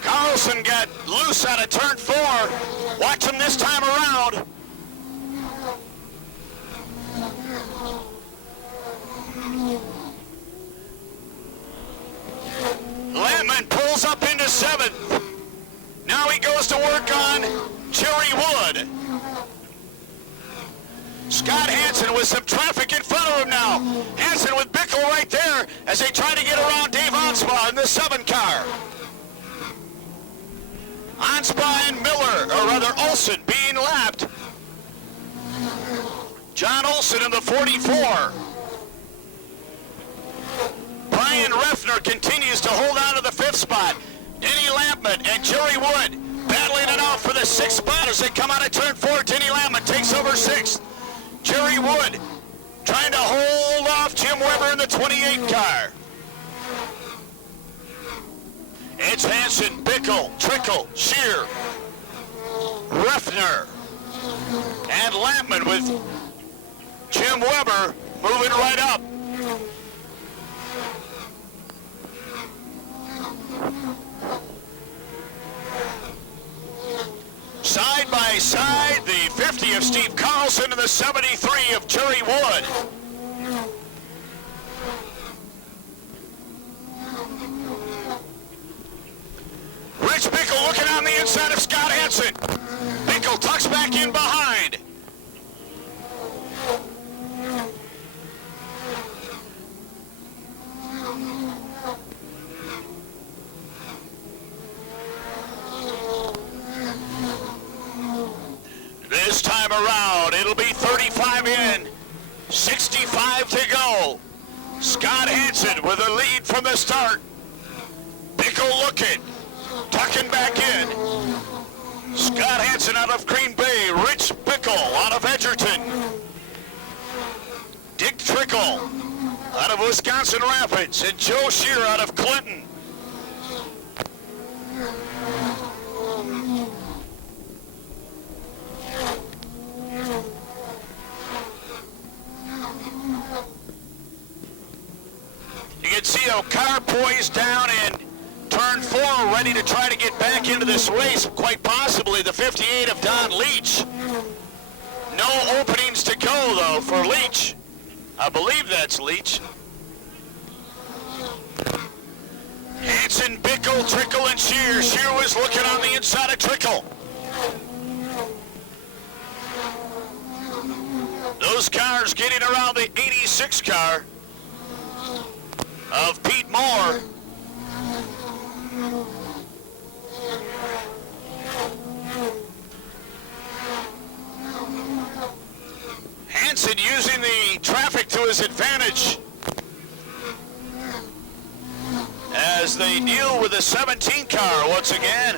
Carlson got loose out of turn 4. Watch him this time around. Lampman pulls up into 7th. Now he goes to work on Jerry Wood. Scott Hansen with some traffic in front of him now. Hansen with Bickle right there as they try to get around Dave Onspa in the 7 car. Onspa and Miller, or rather Olson, being lapped. John Olson in the 44. Brian Ruffner continues to hold on to the 5th spot. Denny Lampman and Jerry Wood battling it out for the 6th spot as they come out of turn 4. Denny Lampman takes over 6th. Jerry Wood trying to hold off Jim Weber in the 28 car. It's Hansen, Bickle, Trickle, Shear, Ruffner, and Lampman with Jim Weber moving right up. Side by side, the 50 of Steve Carlson and the 73 of Jerry Wood. Rich Bickle looking on the inside of Scott Hansen. Bickle tucks back in behind. This time around, it'll be 35 in, 65 to go. Scott Hansen with a lead from the start. Bickle looking, tucking back in. Scott Hansen out of Green Bay, Rich Bickle out of Edgerton. Dick Trickle out of Wisconsin Rapids, and Joe Shear out of Clinton. You can see a car poised down in turn 4, ready to try to get back into this race, quite possibly the 58 of Don Leach. No openings to go, though, for Leach. I believe that's Leach. Hansen, Bickle, Trickle, and Shear. Shear was looking on the inside of Trickle. Those those cars getting around the 86 car of Pete Moore. Hansen using the traffic to his advantage as they deal with the 17 car once again.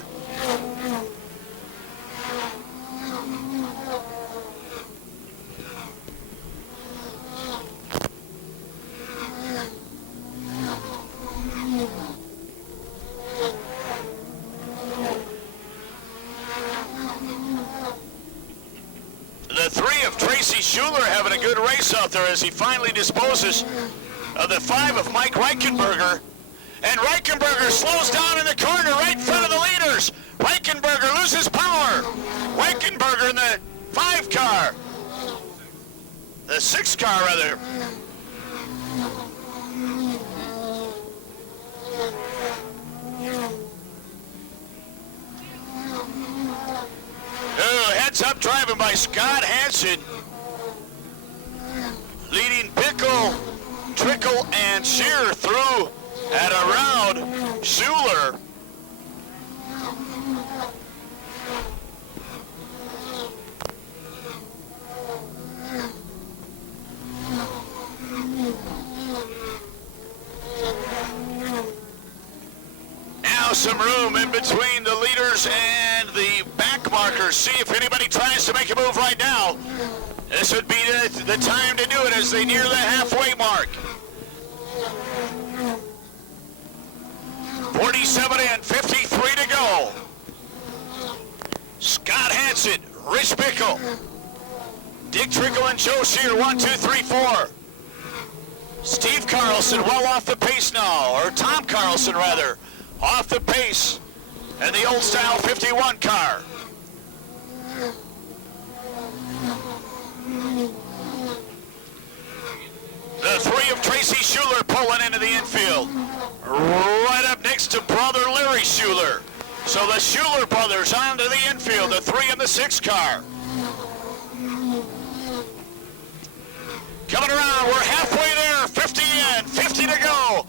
The three of Tracy Schuler having a good race out there as he finally disposes of the 5 of Mike Reichenberger. And Reichenberger slows down in the corner right in front of the leaders. Reichenberger loses power. Reichenberger in the 5 car. The 6 car, rather. Oh, heads up driving by Scott Hansen. Leading Bickle, Trickle, and Shear through and around Schuler. Now some room in between the leaders and the back markers. See if anybody tries to make a move right now. This would be the time to do it as they near the halfway mark. 47 and 53 to go. Scott Hansen, Rich Bickle, Dick Trickle and Joe Shear, 1, 2, 3, 4. Steve Carlson well off the pace now, or Tom Carlson rather, off the pace, and the old style 51 car. The 3 of Tracy Schuler pulling into the infield. Right up next to brother Larry Schuler. So the Schuler brothers onto the infield, the 3 and the 6 car. Coming around, we're halfway there, 50 in, 50 to go.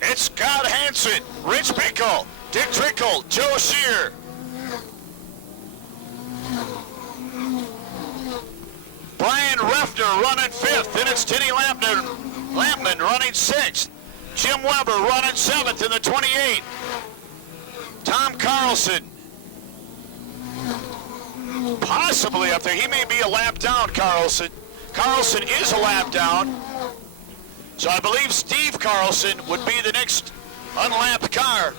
It's Scott Hansen, Rich Bickle, Dick Trickle, Joe Shear. Brian Refner running 5th, then it's Denny Lampman running 6th. Jim Weber running 7th in the 28. Tom Carlson possibly up there. He may be a lap down, Carlson. Carlson is a lap down. So I believe Steve Carlson would be the next unlapped car.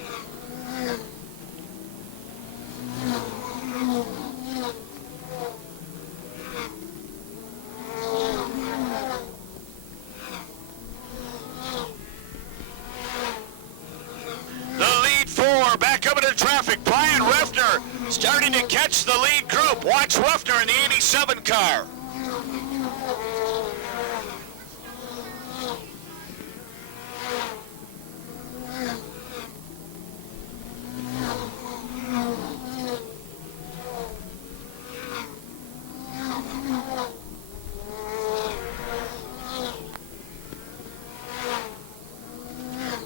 The lead 4 back up into traffic. Brian Refner starting to catch the lead group. Watch Refner in the 87 car.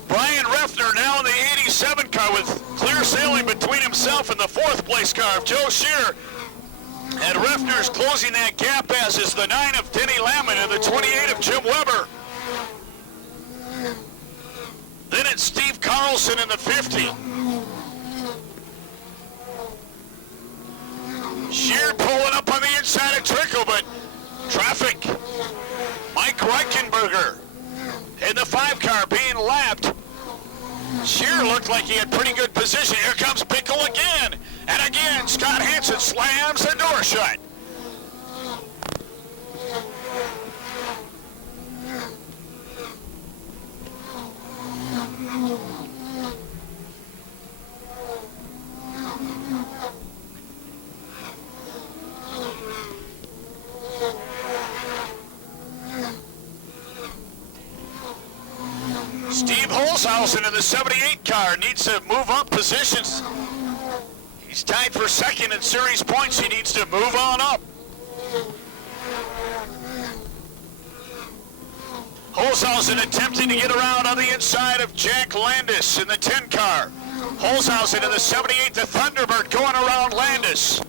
Brian Refner now in the 87 car with clear sailing between himself and the 4th place car of Joe Shear. And Refner's closing that gap, as is the 9 of Denny Lampman and the 28 of Jim Weber. Then it's Steve Carlson in the 50. Shear pulling up on the inside of Trickle, but traffic. Mike Reichenberger in the 5 car being lapped. Shear looked like he had pretty good position. Here comes Bickle again. And again, Scott Hansen slams the door shut. Steve Holshausen in the 78 car needs to move up positions. He's tied for 2nd in series points. He needs to move on up. Holzhausen attempting to get around on the inside of Jack Landis in the 10 car. Holzhausen in the 78, the Thunderbird going around Landis.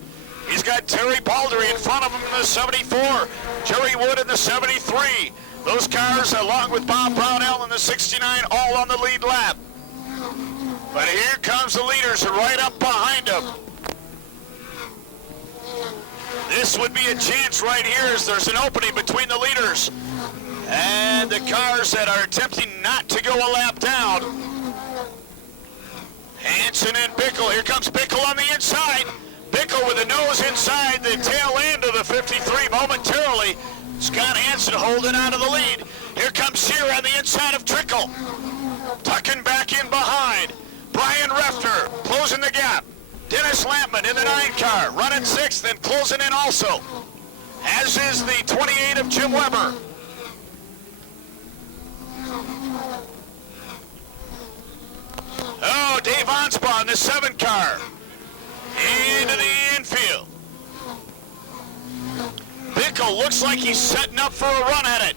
He's got Terry Baldry in front of him in the 74. Jerry Wood in the 73. Those cars, along with Bob Brownell in the 69, all on the lead lap. But here comes the leaders right up behind them. This would be a chance right here as there's an opening between the leaders and the cars that are attempting not to go a lap down. Hansen and Bickle. Here comes Bickle on the inside. Bickle with the nose inside the tail end of the 53 momentarily. Scott Hansen holding on to the lead. Here comes Shear on the inside of Trickle. Tucking back in behind. Brian Refner closing the gap. Dennis Lampman in the 9 car, running 6th and closing in also. As is the 28 of Jim Weber. Oh, Dave Onsbaugh in the 7 car. Into the infield. Bickle looks like he's setting up for a run at it.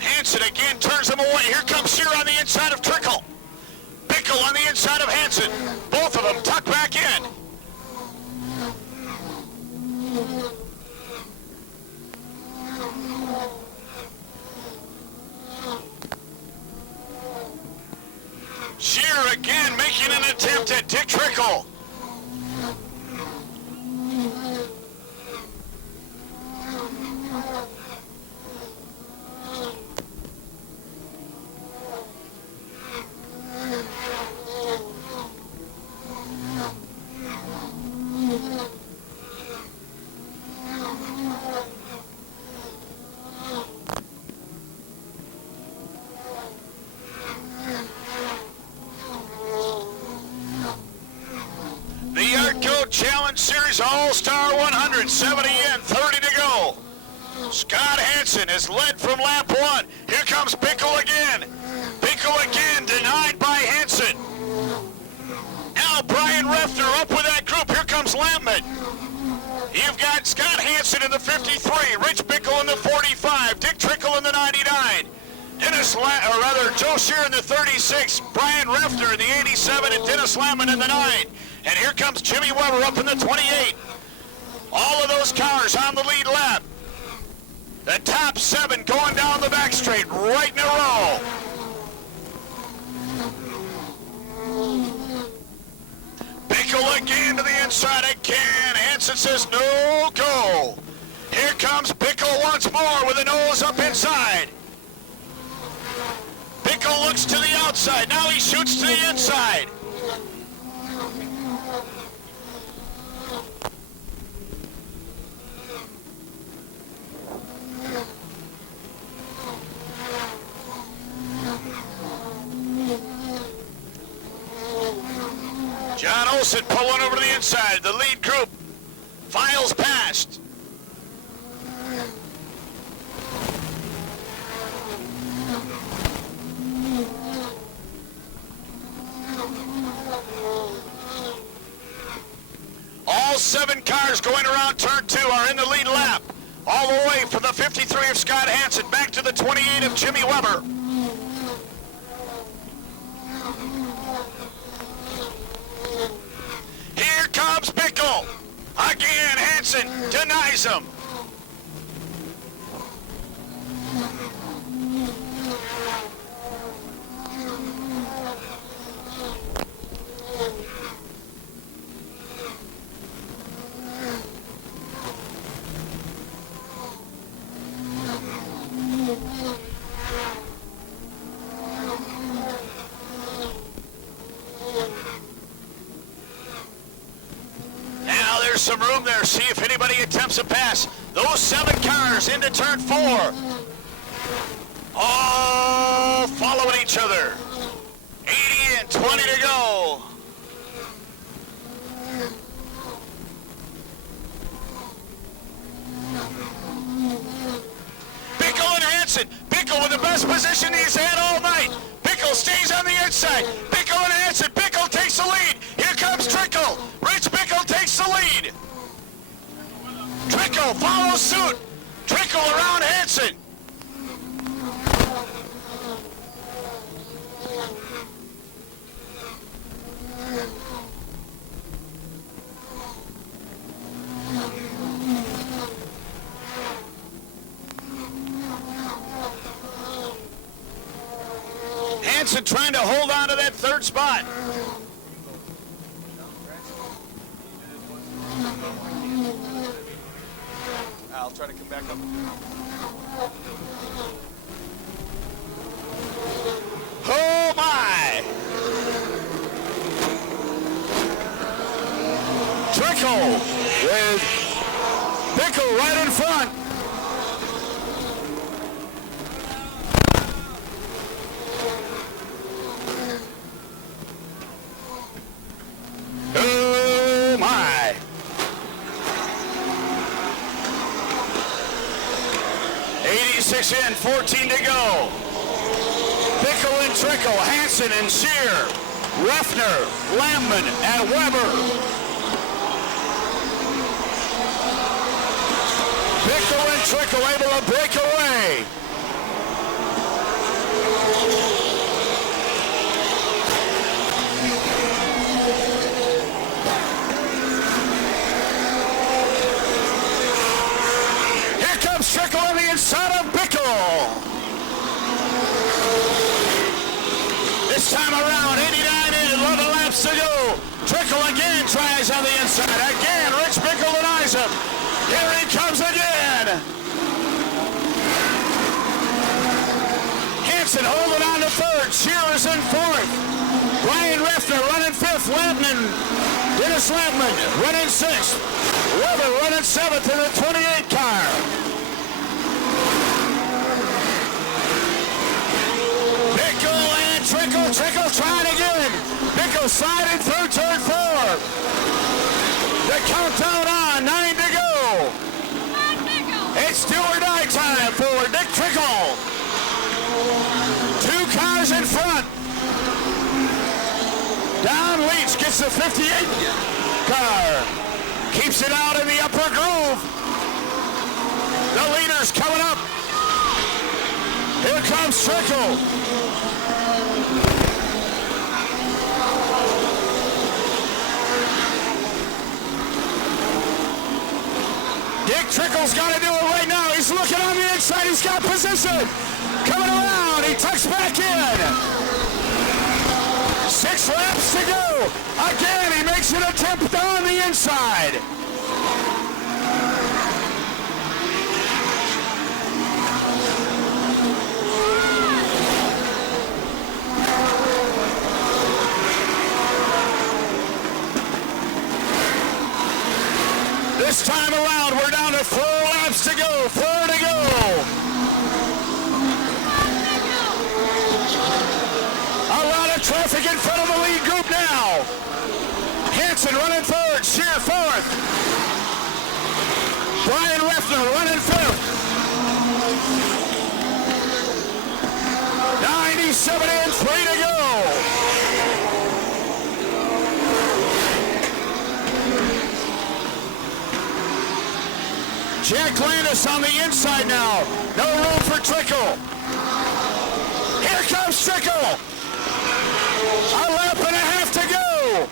Hansen again turns him away. Here comes Shear on the inside of Trickle. Bickle on the inside of Hansen. Both of them tucked back in. Shear again making an attempt at Dick Trickle. The Artgo Challenge Series All-Star 100, 70 in, 30 to go. Scott Hansen is led from lap 1. Here comes Bickle again. Bickle again denied by Hansen. Now Brian Refner up with that group. Here comes Lampman. You've got Scott Hansen in the 53, Rich Bickle in the 45, Dick Trickle in the 99. Joe Shear in the 36, Brian Refner in the 87, and Dennis Lampman in the 9. And here comes Jimmy Weber up in the 28. All of those cars on the lead lap. The top 7 going down the back straight, right in a row. Bickle again to the inside again. Hansen says no go. Here comes Bickle once more with a nose up inside. Bickle looks to the outside. Now he shoots to the inside. John Olsen pulling over to the inside. The lead group files past. All 7 cars going around turn 2 are in the lead lap. All the way from the 53 of Scott Hansen back to the 28 of Jimmy Weber. Here comes Bickle. Again, Hansen denies him. There's some room there. See if anybody attempts a pass. Those 7 cars into turn 4. All following each other. 80 and 20 to go. Bickle and Hansen. Bickle with the best position he's had all night. Bickle stays on the inside. Bickle and Hansen. Bickle takes the lead. Here comes Trickle. Rich Bickle takes the lead. Trickle follows suit. Trickle around Hansen. Hansen trying to hold on to that third spot. I'll try to come back up. Oh my! Trickle with Bickle right in front. Oh my! '86 in, 14 to go. Bickle and Trickle, Hansen and Shear, Ruffner, Lamman, and Weber. Bickle and Trickle able to break away. Here comes Trickle on the inside of Bickle. This time around, 89 in, 11 laps to go. Trickle again tries on the inside. Again, Rich Bickle denies him. Here he comes again. Hansen holding on to third. Shear is in fourth. Brian Ruffner running fifth. Dennis Lamman running sixth. Weber running seventh in the 28 car. Trickle trying again. Bickle sliding through turn 4. The countdown on, 9 to go. It's do or die time for Dick Trickle. 2 cars in front. Don Leach gets the 58 car. Keeps it out in the upper groove. The leader's coming up. Here comes Trickle. Dick Trickle's got to do it right now. He's looking on the inside. He's got position. Coming around. He tucks back in. 6 laps to go. Again, he makes an attempt on the inside. This time around, we're down to 4 laps to go. 4 to go. A lot of traffic in front of the lead group now. Hansen running third. Shear fourth. Brian Ruffner running fifth. 97 in, 3 to go. Jack Landis on the inside now. No room for Trickle. Here comes Trickle. A lap and a half to go.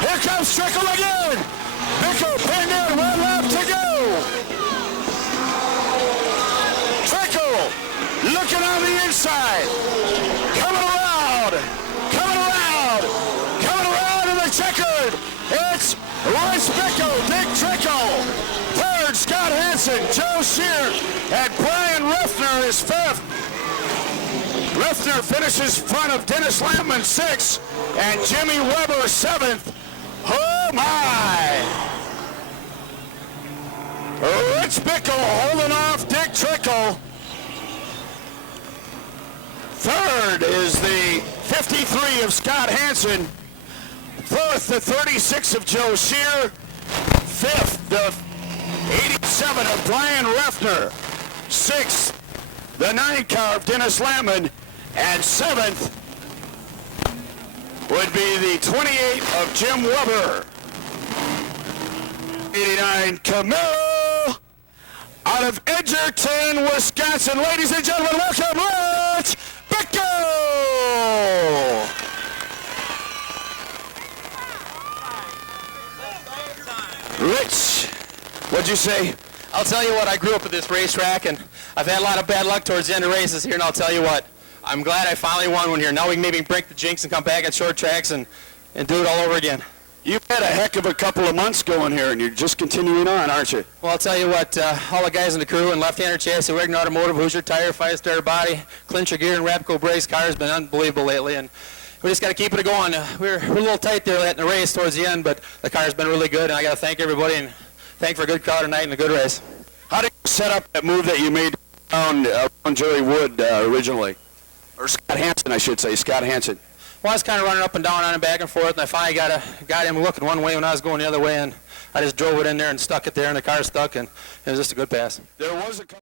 Here comes Trickle again. Bickle pinned in, 1 lap to go. Trickle looking on the inside. Coming around. In the checkered. It's Royce Bickle, Dick Trickle, third Scott Hansen, Joe Shear, and Brian Ruffner is fifth. Ruffner finishes front of Dennis Lamman, sixth, and Jimmy Weber, seventh. Oh my! Rich Bickle holding off Dick Trickle. Third is the 53 of Scott Hansen. Fourth, the 36 of Joe Shear. Fifth, the 87 of Brian Ruffner. Sixth, the 9 car of Dennis Lamman. And seventh would be the 28 of Jim Weber. 89 Camaro out of Edgerton, Wisconsin. Ladies and gentlemen, welcome Rich Bickle! Rich, what'd you say? I'll tell you what, I grew up at this racetrack, and I've had a lot of bad luck towards the end of races here, and I'll tell you what, I'm glad I finally won one here. Now we can maybe break the jinx and come back at short tracks and do it all over again. You've had a heck of a couple of months going here, and you're just continuing on, aren't you? Well, I'll tell you what, all the guys in the crew and left-hander chassis, Wagner Automotive, Hoosier Tire, Five-Star Body, Clincher Gear, and Rapco Brakes car has been unbelievable lately, and we just got to keep it going. We're a little tight there in the race towards the end, but the car's been really good, and I got to thank everybody and thank for a good crowd tonight and a good race. How did you set up that move that you made around Jerry Wood originally? Or Scott Hansen, I should say, Scott Hansen. Well, I was kind of running up and down on him back and forth, and I finally got him looking one way when I was going the other way, and I just drove it in there and stuck it there, and the car stuck, and it was just a good pass. There was a